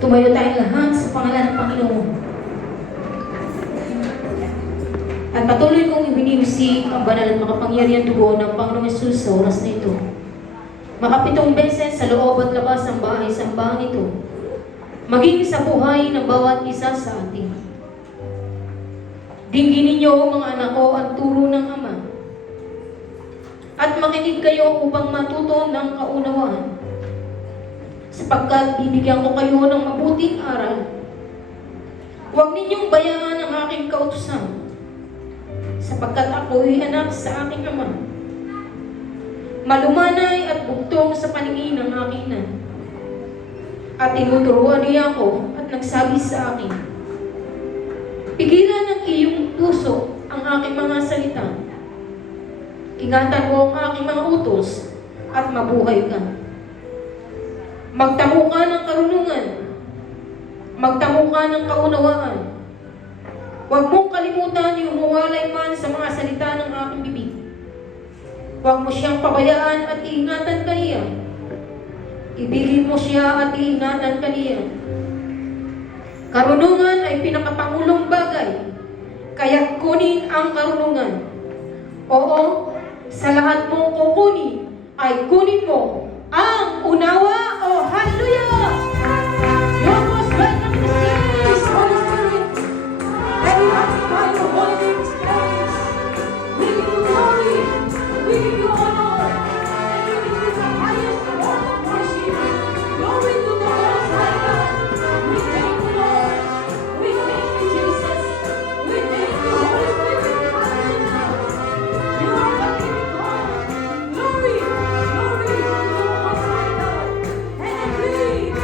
Tumayo tayong lahat sa pangalan ng Panginoon. At patuloy kong ibinibisik ang banal at makapangyarihan dugo ng Panginoong Hesus sa oras na ito. Makapitong beses sa loob at labas ng bahay-sambahang ito, maging sa buhay ng bawat isa sa atin. Dinggin ninyo, mga anak ko, ang turo ng Ama. At makinig kayo upang matuto ng kaunawaan. Sapagkat bibigyan ko kayo ng mabuting aral. Huwag ninyong bayaan ang aking kautusan, sapagkat ako'y anak sa aking Ama. Malumanay at bugtong sa paningin ng aking ina. At tinuturuan niya ako at nagsabi sa akin, pigilan ng iyong puso ang aking mga salita. Ingatan mo ang aking mga utos at mabuhay ka. Magtamo ka ng karunungan. Magtamo ka ng kaunawaan. Huwag mong kalimutan yung umuwalay man sa mga salita ng aking bibig. Huwag mo siyang pabayaan at iingatan ka niya. Ibigin mo siya at iingatan ka niya. Karunungan ay pinakapangulong bagay, kaya kunin ang karunungan. Oo, sa lahat mong kukunin, ay kunin mo ang unawa. Oh, hallelujah! You're most welcome to the stage, Holy Spirit. And we occupy the Holy Spirit's place. We give you glory, we give you honor, and we give you the highest form of worship. Glory to the Most High God. We thank you, Lord. We thank you, Jesus. We thank you, Holy Spirit. Hallelujah. You are the living God. Glory, glory to the Most High God. And I believe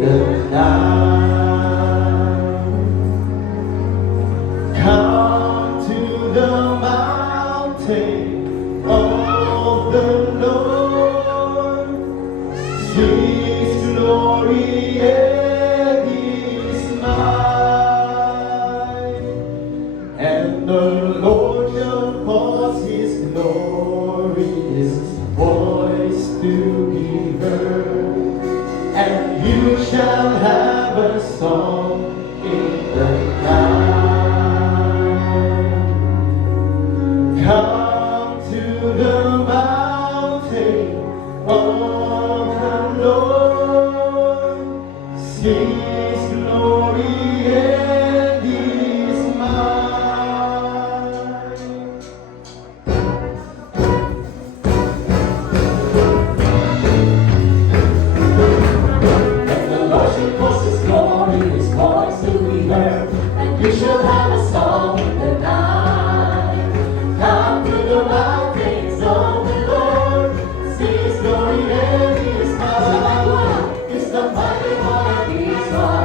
the night. Come to the mountain of the Lord. His glory and His might, and the Lord shall cause His glorious voice to be heard, and you shall have a song in the night. Come to the mountain of the Lord, see His glory and His might. And the Lord shall cause His glorious voice to be heard, and you shall have a song in the night. Come to the mountains of the Lord, see His glory and His might. It's the mighty one of Israel.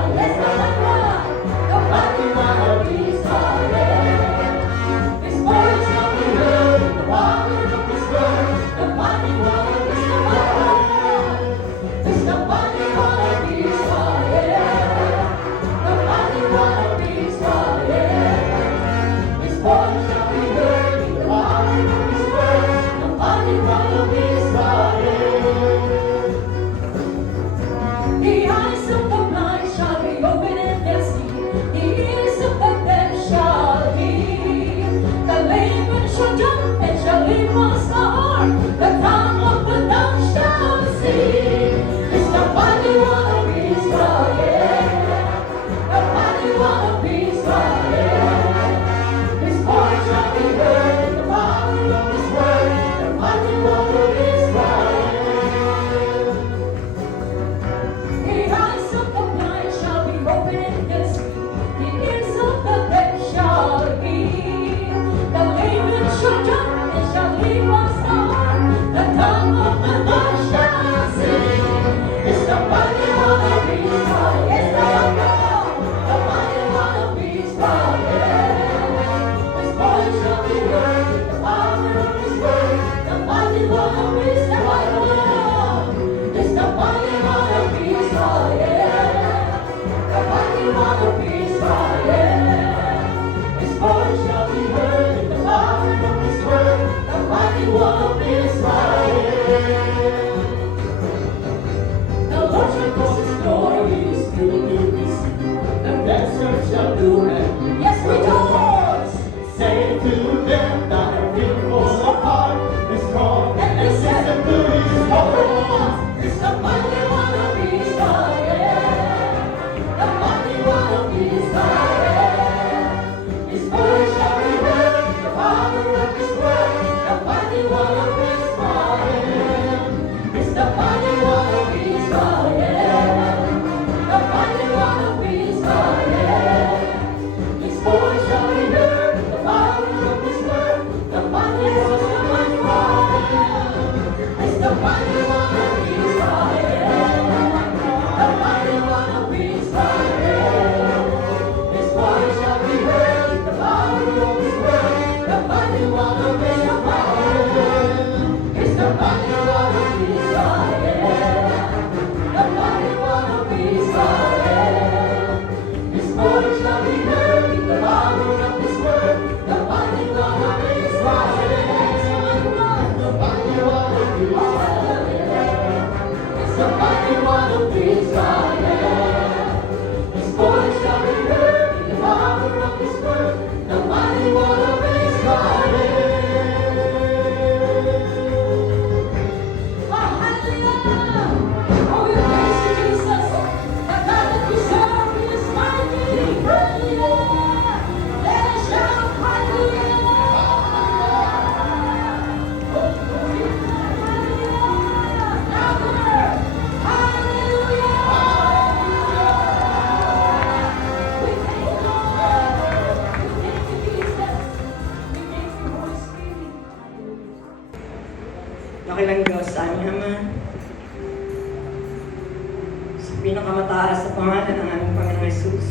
sa pangalan ng aming Panginoong Yesus.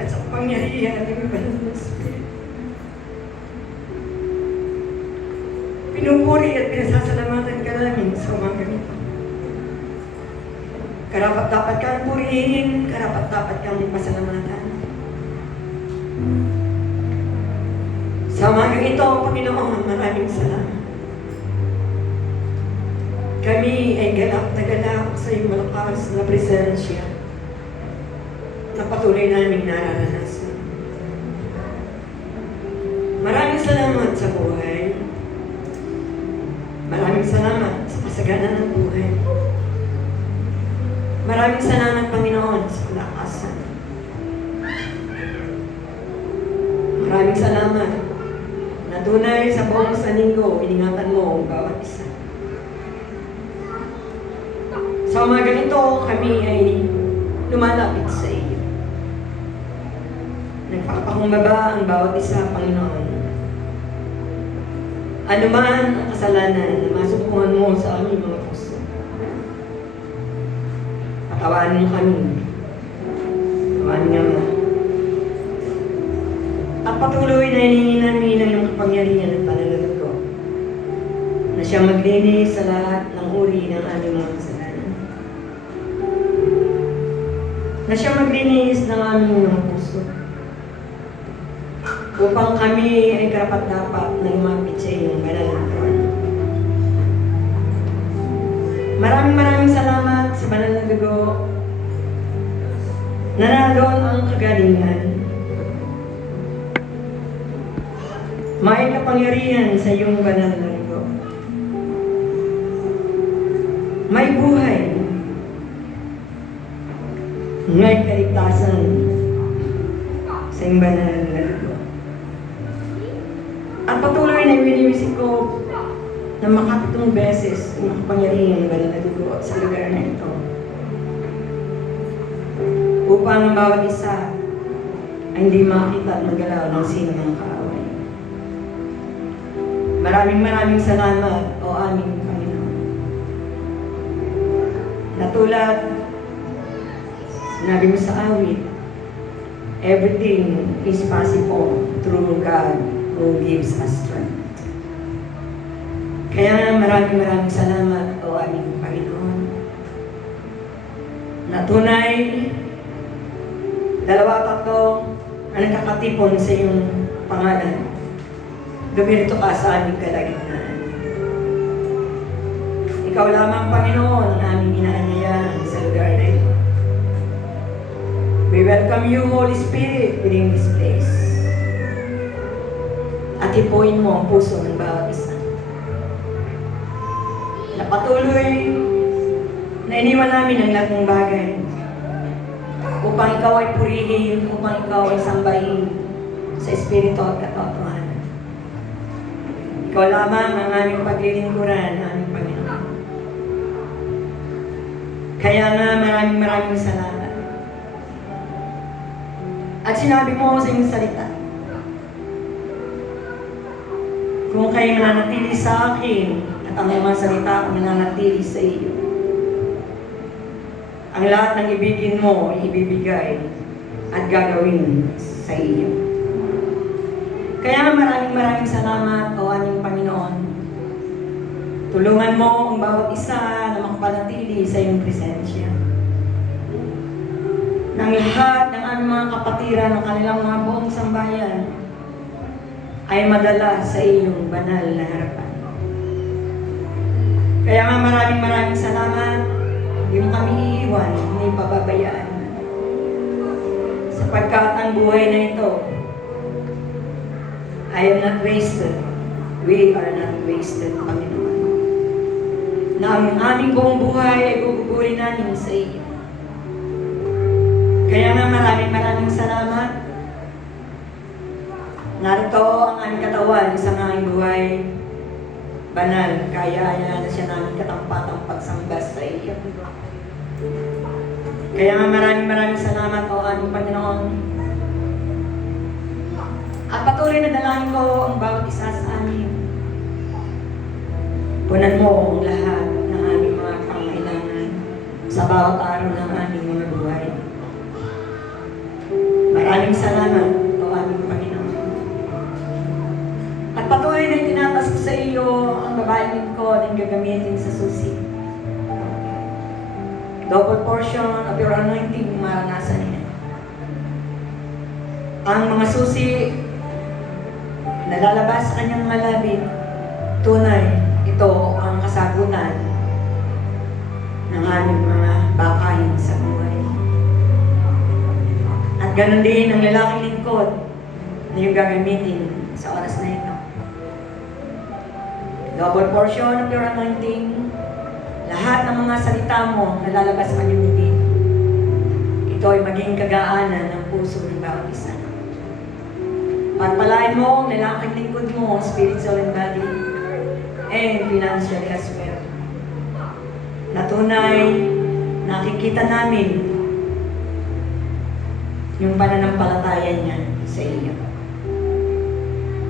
At sa pangyarihan ng aming banal na Espiritu. Pinupuri at pinasasalamatan ka namin sa umaga nito. Karapat dapat kang purihin, karapat dapat kang pasalamatan. Sa umaga ito, Panginoon, maraming salamat. Kami ay galak na galak sa iyong malakas na presensya na patuloy naming nararanasan. Maraming salamat sa buhay. Maraming salamat sa kasaganan ng buhay. Maraming salamat, Panginoon, sa kalakasan. Maraming salamat na tunay sa buong saninggo, iningatan mo ang bawat isa. Sa umaga ito, kami ay lumalapit sa iyo. Nagpapakumbaba ang bawat isa, Panginoon. Ano man ang kasalanan na masubukan mo sa aming mga puso. Patawanin mo kami. Patawanin nga mo. At patuloy na hiningi namin ang iyong kapangyarihan at pananalag ko na siya maglinis sa lahat ng uri ng aming mga kasalanan. Na siya maglinis ng aming mga puso upang kami ay karapat-dapat na lumapit sa iyong banal na trono. Maraming salamat sa banal na dugo na naroon ang kagalingan. May kapangyarihan sa iyong banal na dugo. May buhay. May kaligtasan sa iyong banal na dugo. At patuloy na winiwisik ko na makapitong beses ang makapangyarihan ng banal na dugo sa lugar na ito. Upang ang bawat isa ay hindi makita at magalaw ng sino ng kaaway. Maraming salamat, O aming Panginoon. Natulad, sinabi mo sa awit, everything is possible through God who gives us strength. Kaya maraming salamat, O aming Panginoon. Na tunay, 2-3 ang nakakatipon sa iyong pangalan. Gabirito ka sa aming kalagitnaan. Ikaw lamang, Panginoon, ang aming inaanyayahan sa lugar na ito. We welcome you, Holy Spirit, within this place. At hipuin mo ang puso ng bawat isa. Na patuloy na iniwan namin ang lahat ng bagay upang ikaw ay purihin, upang ikaw ay sambahin sa Espiritu at katotohanan. Ikaw lamang ang aming paglilingkuran, aming Panginoon. Kaya nga maraming salamat. At sinabi mo sa iyong salita, kung kayo mananatili sa akin at ang mga salita ko mananatili sa iyo, ang lahat ng ibigin mo ay ibibigay at gagawin sa iyo. Kaya maraming salamat, O aming Panginoon. Tulungan mo ang bawat isa na makapanatili sa iyong presensya. Nang lahat ng aming mga kapatiran ng kanilang mga buong sambayan ay madala sa iyong banal na harapan. Kaya nga maraming salamat. Hindi mo kami iiwan, hindi pababayaan. Sapagkat ang buhay na ito I am not wasted. We are not wasted, Panginoon. Na ang aming buong buhay ay guguguri namin sa iyo. Kaya nga maraming salamat. Narito ang aming katawan, isang aming buhay banal, kaya na siya namin katampatang pagsamba sa iyo. Kaya nga maraming salamat, O aming Panginoon. At patuloy na dalangin ko ang bawat isa sa amin. Punan mo ang lahat ng aming mga pangailangan. sa bawat araw ng aming mga buhay. Maraming salamat, O aming Panginoon. At patuloy na itinatas ko sa iyo ang babaeng lingkod ang gagamitin sa susi. Double portion of your anointing maranasan niya. Ang mga susi na lalabas sa kanyang mga labi, tunay, ito ang kasagutan ng aming mga bakayan sa buhay. At ganun din ang lalaking lingkod na yung gagamitin sa oras na ito. Double portion of your anointing, lahat ng mga salita mo na lalabas sa kanyang bibig, ito ay maging kagaanan ng puso ng bawat isa. Pagpalain mo ang lalaking lingkod mo, spirit, soul, and body, and financially as well. Na tunay, nakikita namin yung pananampalataya niya sa iyo.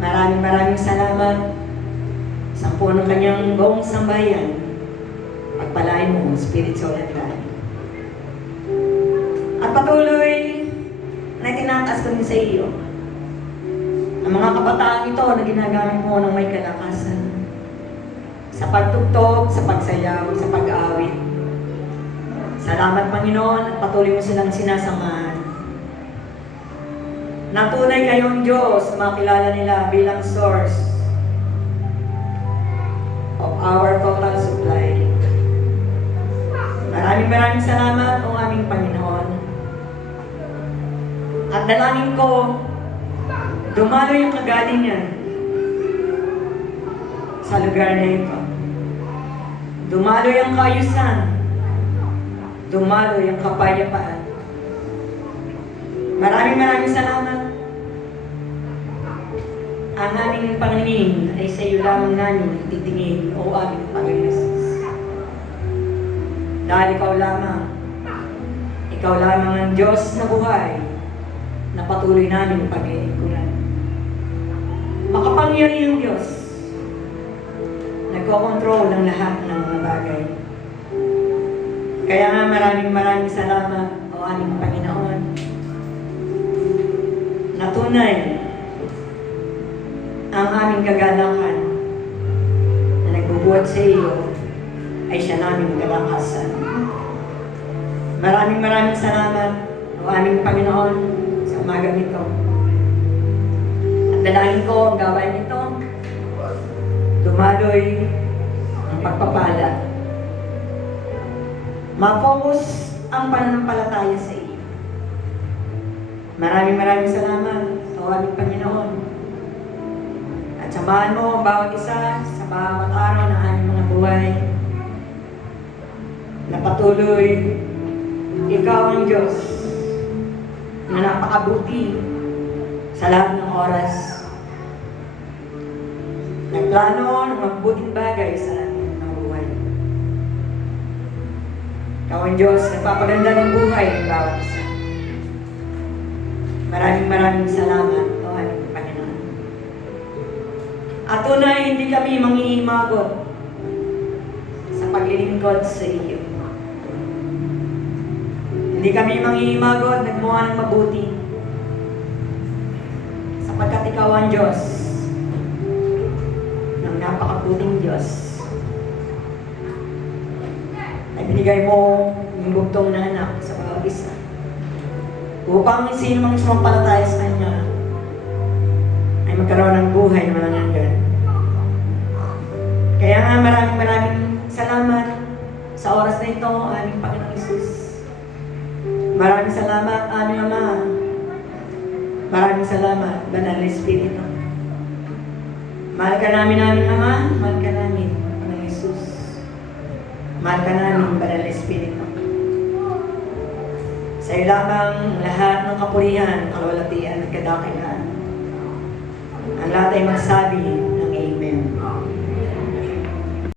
Maraming salamat sa puno ng kanyang buong sambayan. Pagpalain mo, spirit, soul, and body. At patuloy na tinataas ko din sa iyo ang mga kabataan ito na ginagamit mo ng may kalakasan sa pagtugtog, sa pagsayaw, sa pag-awit. Salamat, Panginoon, at patuloy mo silang sinasamahan. Natunay kayong Diyos, makilala nila bilang source of our total supply. Maraming salamat, O aming Panginoon. At dalangin ko, dumalo yung kagalingan sa lugar na ito. Dumalo yung kaayusan. Dumalo yung kapayapaan. Maraming salamat. Ang aming paningin ay sa iyo lamang namin ititingin, O aming Panginoon Jesus. Dahil ikaw lamang ang Diyos na buhay na patuloy namin paglilingkuran. Makapangyarihang Diyos, nagkokontrol ng lahat ng mga bagay. Kaya nga maraming salamat, O aming Panginoon, na tunay ang aming kagalakan na nagbubuhat sa iyo ay siya naming kalakasan. Maraming salamat, O aming Panginoon, sa umagang ito. At dalangin ko ang gawain ito, dumaloy ang pagpapala. Ma-focus ang pananampalataya sa iyo. Maraming salamat, O aming Panginoon. At samahan mo ang bawat isa sa bawat araw ng aming mga buhay. Na patuloy, ikaw ang Diyos na napakabuti sa lahat ng oras. Nagplano ng mabuting bagay sa aming mga buhay. Ikaw ang Diyos na nagpapaganda ng buhay ng bawat isa. Maraming salamat, O aming Panginoon. At tunay, hindi kami mangihimagot sa paglilingkod sa iyo. Hindi kami mangihimagot, nagmukha ng mabuti. Sapagkat ikaw ang Diyos, ng napakabuting Diyos. Ay binigay mo yung bugtong na anak sa bawat isa. Upang sino mang sumampalataya sa Kanya ay magkaroon ng buhay na walang hanggan. Kaya nga maraming salamat sa oras na ito, aming Panginoong Jesus. Maraming salamat, aming Ama. Maraming salamat, Banal na Espiritu. Mahal ka namin, aming Ama. Mahal ka namin, Panginoong Jesus. Mahal ka namin, Banal na Espiritu. Sa iyo lamang lahat ng kapurihan, kalwalatian at kadakilaan. Ang lahat ay magsabi,